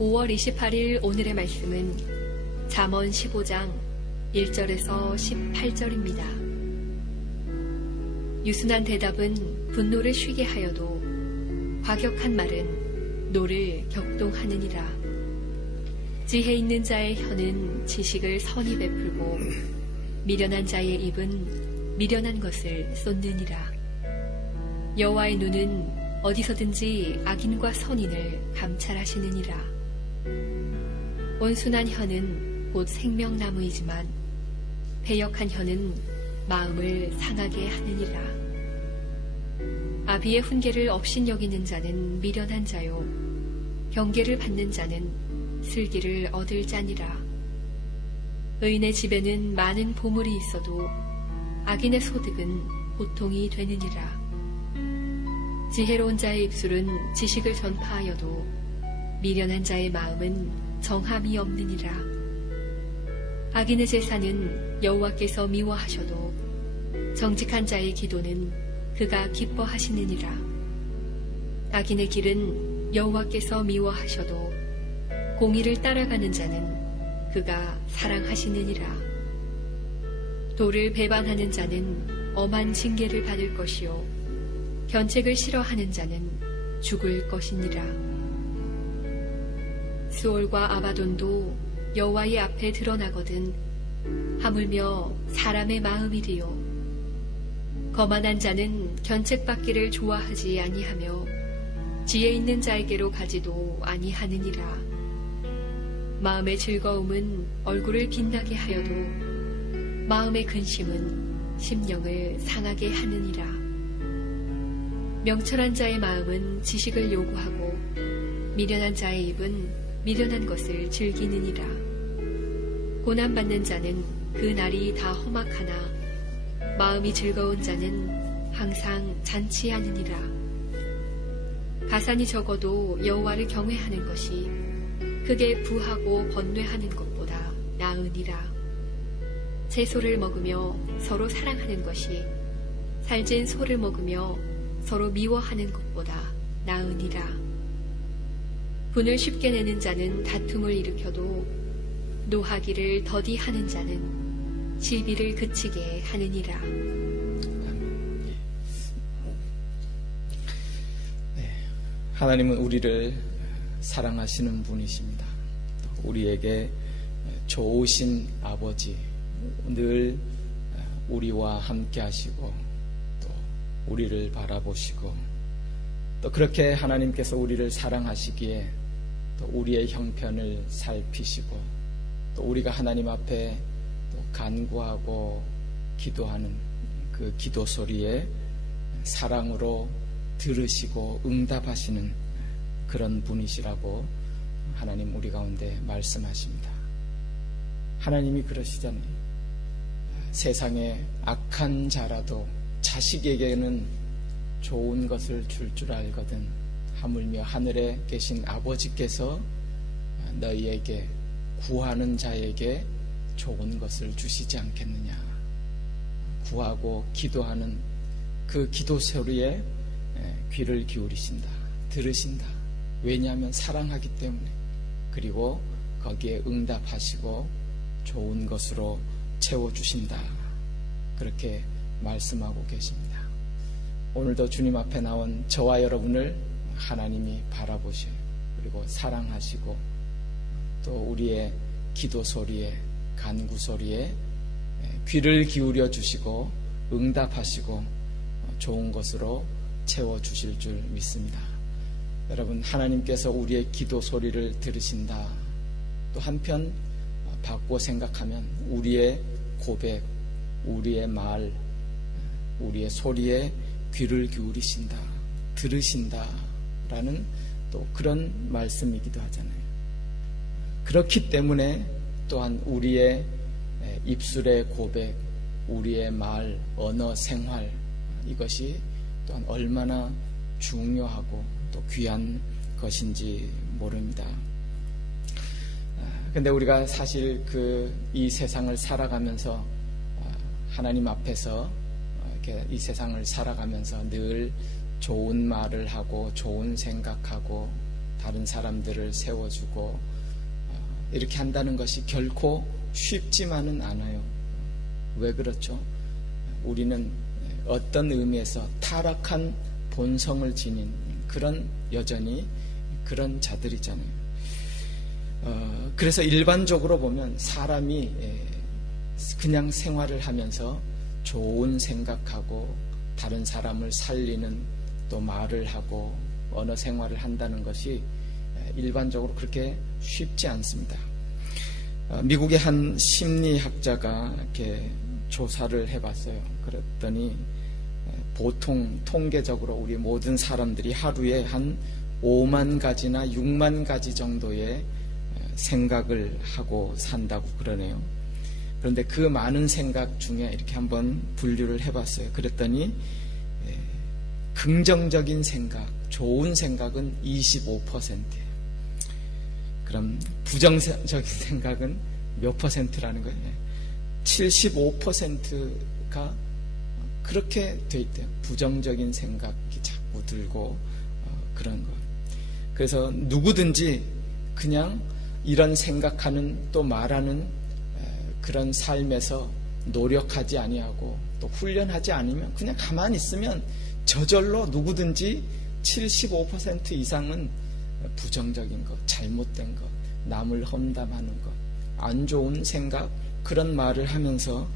5월 28일 오늘의 말씀은 잠언 15장 1절에서 18절입니다. 유순한 대답은 분노를 쉬게 하여도 과격한 말은 노를 격동하느니라. 지혜 있는 자의 혀는 지식을 선히 베풀고 미련한 자의 입은 미련한 것을 쏟느니라. 여호와의 눈은 어디서든지 악인과 선인을 감찰하시느니라. 온순한 혀는 곧 생명나무이지만 패역한 혀는 마음을 상하게 하느니라. 아비의 훈계를 업신여기는 자는 미련한 자요 경계를 받는 자는 슬기를 얻을 자니라. 의인의 집에는 많은 보물이 있어도 악인의 소득은 고통이 되느니라. 지혜로운 자의 입술은 지식을 전파하여도 미련한 자의 마음은 정함이 없느니라. 악인의 제사는 여호와께서 미워하셔도 정직한 자의 기도는 그가 기뻐하시느니라. 악인의 길은 여호와께서 미워하셔도 공의를 따라가는 자는 그가 사랑하시느니라. 도를 배반하는 자는 엄한 징계를 받을 것이요 견책을 싫어하는 자는 죽을 것이니라. 수올과 아바돈도 여호와의 앞에 드러나거든 하물며 사람의 마음이리요. 거만한 자는 견책받기를 좋아하지 아니하며 지혜 있는 자에게로 가지도 아니하느니라. 마음의 즐거움은 얼굴을 빛나게 하여도 마음의 근심은 심령을 상하게 하느니라. 명철한 자의 마음은 지식을 요구하고 미련한 자의 입은 미련한 것을 즐기느니라. 고난받는 자는 그 날이 다 험악하나 마음이 즐거운 자는 항상 잔치하느니라. 가산이 적어도 여호와를 경외하는 것이 크게 부하고 번뇌하는 것보다 나으니라. 채소를 먹으며 서로 사랑하는 것이 살찐 소를 먹으며 서로 미워하는 것보다 나으니라. 분을 쉽게 내는 자는 다툼을 일으켜도 노하기를 더디하는 자는 시비를 그치게 하느니라. 네, 하나님은 우리를 사랑하시는 분이십니다. 우리에게 좋으신 아버지, 늘 우리와 함께 하시고 또 우리를 바라보시고 또 그렇게 하나님께서 우리를 사랑하시기에 또 우리의 형편을 살피시고 또 우리가 하나님 앞에 또 간구하고 기도하는 그 기도 소리에 사랑으로 들으시고 응답하시는 그런 분이시라고 하나님 우리 가운데 말씀하십니다. 하나님이 그러시잖아요. 세상에 악한 자라도 자식에게는 좋은 것을 줄 알거든 하물며 하늘에 계신 아버지께서 너희에게 구하는 자에게 좋은 것을 주시지 않겠느냐. 구하고 기도하는 그 기도 소리에 귀를 기울이신다. 들으신다. 왜냐하면 사랑하기 때문에. 그리고 거기에 응답하시고 좋은 것으로 채워주신다. 그렇게 말씀하고 계십니다. 오늘도 주님 앞에 나온 저와 여러분을 하나님이 바라보셔요. 그리고 사랑하시고 또 우리의 기도 소리에 간구 소리에 귀를 기울여 주시고 응답하시고 좋은 것으로 채워주실 줄 믿습니다. 여러분, 하나님께서 우리의 기도 소리를 들으신다. 또 한편 바꿔 생각하면 우리의 고백, 우리의 말, 우리의 소리에 귀를 기울이신다, 들으신다 라는 또 그런 말씀이기도 하잖아요. 그렇기 때문에 또한 우리의 입술의 고백, 우리의 말, 언어, 생활 이것이 또한 얼마나 중요하고 또 귀한 것인지 모릅니다. 근데 우리가 사실 이 세상을 살아가면서 하나님 앞에서 이렇게 이 세상을 살아가면서 늘 좋은 말을 하고 좋은 생각하고 다른 사람들을 세워주고 이렇게 한다는 것이 결코 쉽지만은 않아요. 왜 그렇죠? 우리는 어떤 의미에서 타락한 본성을 지닌 그런 여전히 그런 자들이잖아요. 그래서 일반적으로 보면 사람이 그냥 생활을 하면서 좋은 생각하고 다른 사람을 살리는 또 말을 하고 언어 생활을 한다는 것이 일반적으로 그렇게 쉽지 않습니다. 미국의 한 심리학자가 이렇게 조사를 해봤어요. 그랬더니 보통 통계적으로 우리 모든 사람들이 하루에 한 5만 가지나 6만 가지 정도의 생각을 하고 산다고 그러네요. 그런데 그 많은 생각 중에 이렇게 한번 분류를 해봤어요. 그랬더니 긍정적인 생각, 좋은 생각은 25%예요. 그럼 부정적인 생각은 몇 퍼센트라는 거예요? 75%가 그렇게 돼 있대요. 부정적인 생각이 자꾸 들고 그런 거. 그래서 누구든지 그냥 이런 생각하는 또 말하는 그런 삶에서 노력하지 아니하고 또 훈련하지 않으면 그냥 가만히 있으면 저절로 누구든지 75% 이상은 부정적인 것, 잘못된 것, 남을 험담하는 것, 안 좋은 생각, 그런 말을 하면서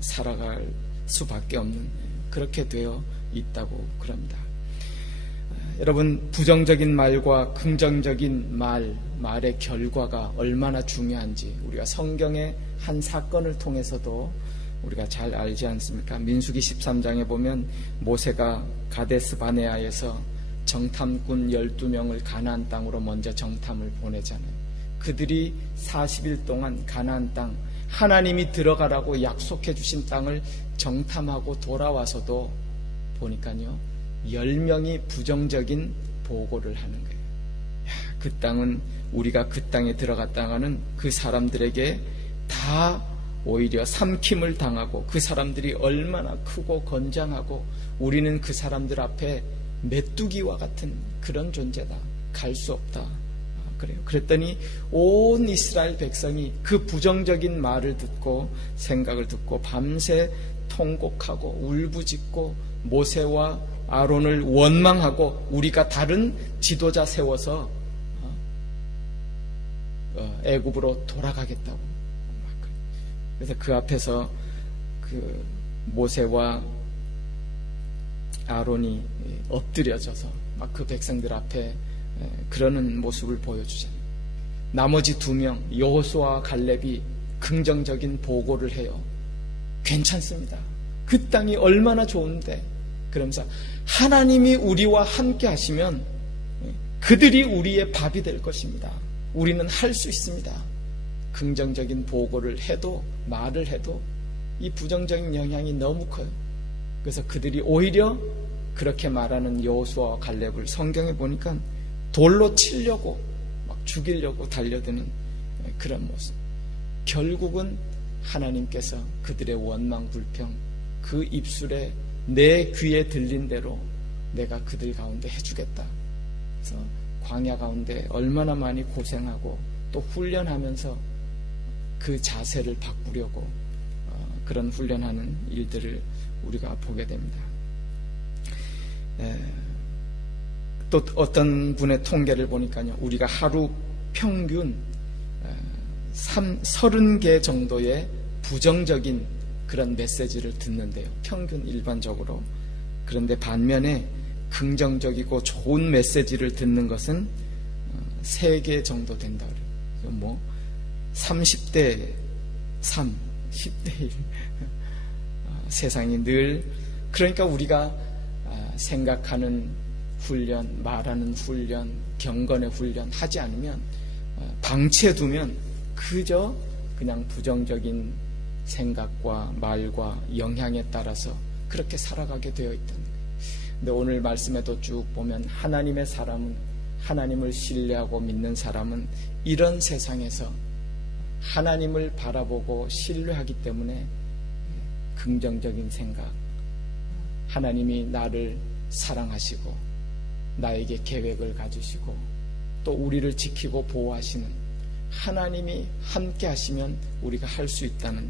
살아갈 수밖에 없는 그렇게 되어 있다고 그럽니다. 여러분, 부정적인 말과 긍정적인 말의 결과가 얼마나 중요한지 우리가 성경의 한 사건을 통해서도 우리가 잘 알지 않습니까? 민수기 13장에 보면 모세가 가데스 바네아에서 정탐꾼 12명을 가나안 땅으로 먼저 정탐을 보내잖아요. 그들이 40일 동안 가나안 땅, 하나님이 들어가라고 약속해 주신 땅을 정탐하고 돌아와서도 보니까요, 10명이 부정적인 보고를 하는 거예요. 그 땅은, 우리가 그 땅에 들어갔다가는 그 사람들에게 다 오히려 삼킴을 당하고 그 사람들이 얼마나 크고 건장하고 우리는 그 사람들 앞에 메뚜기와 같은 그런 존재다. 갈 수 없다. 그래요. 그랬더니 온 이스라엘 백성이 그 부정적인 말을 듣고 생각을 듣고 밤새 통곡하고 울부짖고 모세와 아론을 원망하고 우리가 다른 지도자 세워서 애굽으로 돌아가겠다고. 그래서 그 앞에서 그 모세와 아론이 엎드려져서 막 그 백성들 앞에 그러는 모습을 보여주잖아요. 나머지 2명 여호수아와 갈렙이 긍정적인 보고를 해요. 괜찮습니다. 그 땅이 얼마나 좋은데, 그러면서 하나님이 우리와 함께 하시면 그들이 우리의 밥이 될 것입니다. 우리는 할 수 있습니다. 긍정적인 보고를 해도 말을 해도 이 부정적인 영향이 너무 커요. 그래서 그들이 오히려 그렇게 말하는 여호수아와 갈렙을 성경에 보니까 돌로 치려고 막 죽이려고 달려드는 그런 모습. 결국은 하나님께서 그들의 원망 불평, 그 입술에 내 귀에 들린 대로 내가 그들 가운데 해주겠다. 그래서 광야 가운데 얼마나 많이 고생하고 또 훈련하면서 그 자세를 바꾸려고 그런 훈련하는 일들을 우리가 보게 됩니다. 또 어떤 분의 통계를 보니까요, 우리가 하루 평균 30개 정도의 부정적인 그런 메시지를 듣는데요. 평균 일반적으로. 그런데 반면에 긍정적이고 좋은 메시지를 듣는 것은 3개 정도 된다 그래요. 뭐 30대 3, 10대 1. 세상이 늘, 그러니까 우리가 생각하는 훈련, 말하는 훈련, 경건의 훈련 하지 않으면, 방치해두면 그저 그냥 부정적인 생각과 말과 영향에 따라서 그렇게 살아가게 되어 있다는 거예요. 근데 오늘 말씀에도 쭉 보면 하나님의 사람은, 하나님을 신뢰하고 믿는 사람은 이런 세상에서 하나님을 바라보고 신뢰하기 때문에 긍정적인 생각, 하나님이 나를 사랑하시고 나에게 계획을 가지시고 또 우리를 지키고 보호하시는 하나님이 함께 하시면 우리가 할 수 있다는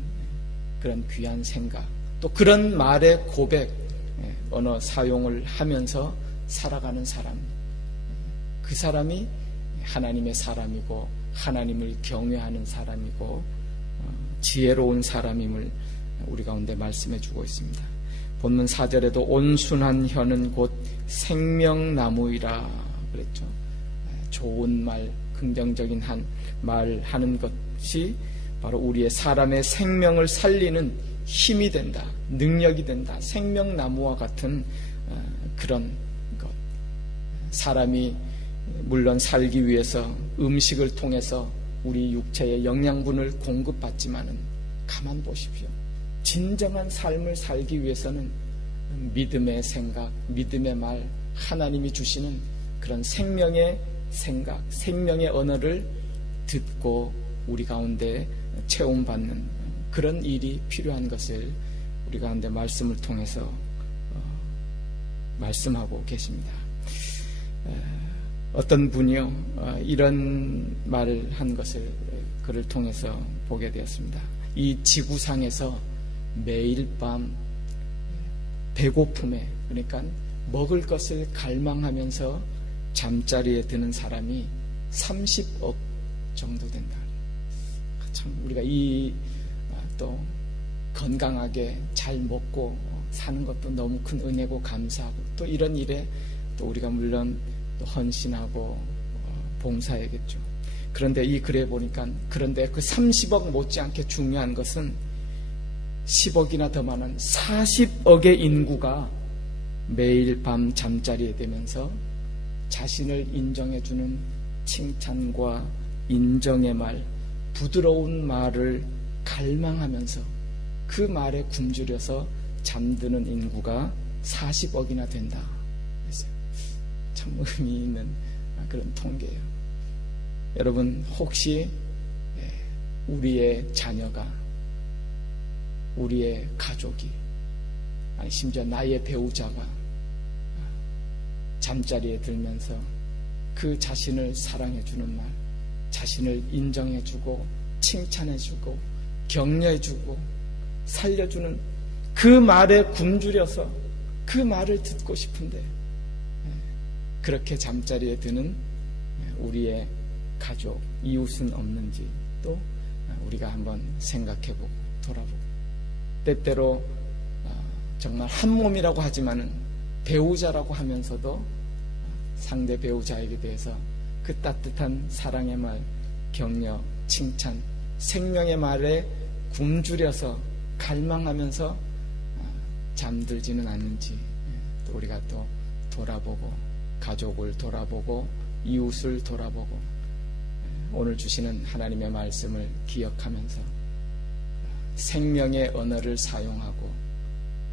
그런 귀한 생각, 또 그런 말의 고백, 언어 사용을 하면서 살아가는 사람, 그 사람이 하나님의 사람이고 하나님을 경외하는 사람이고 지혜로운 사람임을 우리 가운데 말씀해 주고 있습니다. 본문 4절에도 온순한 혀는 곧 생명나무이라 그랬죠. 좋은 말, 긍정적인 말 하는 것이 바로 우리의 사람의 생명을 살리는 힘이 된다, 능력이 된다. 생명나무와 같은 그런 것. 사람이 물론 살기 위해서 음식을 통해서 우리 육체의 영양분을 공급받지만은 가만 보십시오. 진정한 삶을 살기 위해서는 믿음의 생각, 믿음의 말, 하나님이 주시는 그런 생명의 생각, 생명의 언어를 듣고 우리 가운데 체험받는 그런 일이 필요한 것을 우리 가운데 말씀을 통해서 말씀하고 계십니다. 어떤 분이요, 이런 말을 한 것을 그를 통해서 보게 되었습니다. 이 지구상에서 매일 밤 배고픔에, 그러니까 먹을 것을 갈망하면서 잠자리에 드는 사람이 30억 정도 된다. 참 우리가 또 건강하게 잘 먹고 사는 것도 너무 큰 은혜고 감사하고, 또 이런 일에 또 우리가 물론 또 헌신하고 봉사해야겠죠. 그런데 이 글에 보니까, 그런데 그 30억 못지않게 중요한 것은 10억이나 더 많은 40억의 인구가 매일 밤 잠자리에 되면서 자신을 인정해주는 칭찬과 인정의 말, 부드러운 말을 갈망하면서 그 말에 굶주려서 잠드는 인구가 40억이나 된다. 참 의미 있는 그런 통계예요. 여러분, 혹시 우리의 자녀가, 우리의 가족이, 아니 심지어 나의 배우자가 잠자리에 들면서 그 자신을 사랑해주는 말, 자신을 인정해주고 칭찬해주고 격려해주고 살려주는 그 말에 굶주려서 그 말을 듣고 싶은데 그렇게 잠자리에 드는 우리의 가족, 이웃은 없는지 또 우리가 한번 생각해보고 돌아보고, 때때로 정말 한 몸이라고 하지만은 배우자라고 하면서도 상대 배우자에게 대해서 그 따뜻한 사랑의 말, 격려, 칭찬, 생명의 말에 굶주려서 갈망하면서 잠들지는 않는지 또 우리가 또 돌아보고, 가족을 돌아보고 이웃을 돌아보고 오늘 주시는 하나님의 말씀을 기억하면서 생명의 언어를 사용하고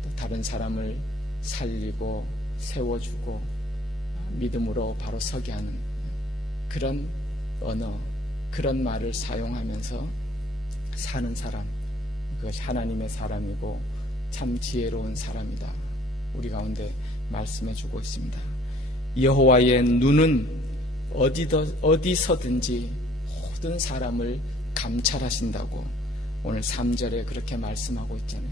또 다른 사람을 살리고 세워주고 믿음으로 바로 서게 하는 그런 언어, 그런 말을 사용하면서 사는 사람, 그것이 하나님의 사람이고 참 지혜로운 사람이다. 우리 가운데 말씀해주고 있습니다. 여호와의 눈은 어디서든지 모든 사람을 감찰하신다고 오늘 3절에 그렇게 말씀하고 있잖아요.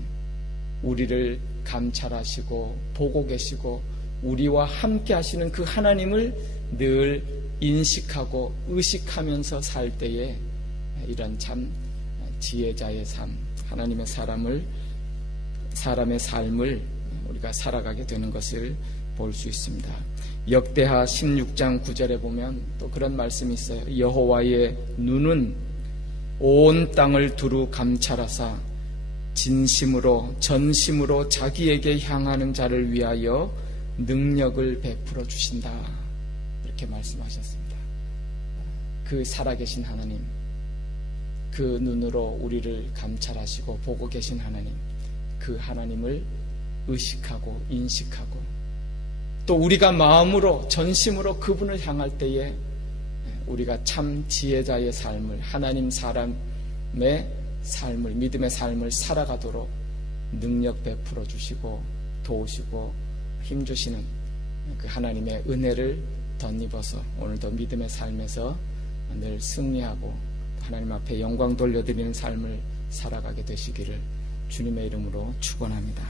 우리를 감찰하시고 보고 계시고 우리와 함께 하시는 그 하나님을 늘 인식하고 의식하면서 살 때에 이런 참 지혜자의 삶, 하나님의 사람의 삶을 우리가 살아가게 되는 것을 볼 수 있습니다. 역대하 16장 9절에 보면 또 그런 말씀이 있어요. 여호와의 눈은 온 땅을 두루 감찰하사 진심으로 전심으로 자기에게 향하는 자를 위하여 능력을 베풀어 주신다. 이렇게 말씀하셨습니다. 그 살아계신 하나님, 그 눈으로 우리를 감찰하시고 보고 계신 하나님, 그 하나님을 의식하고 인식하고 또 우리가 마음으로 전심으로 그분을 향할 때에 우리가 참 지혜자의 삶을, 하나님 사람의 삶을, 믿음의 삶을 살아가도록 능력 베풀어 주시고 도우시고 힘주시는 그 하나님의 은혜를 덧입어서 오늘도 믿음의 삶에서 늘 승리하고 하나님 앞에 영광 돌려드리는 삶을 살아가게 되시기를 주님의 이름으로 축원합니다.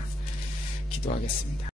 기도하겠습니다.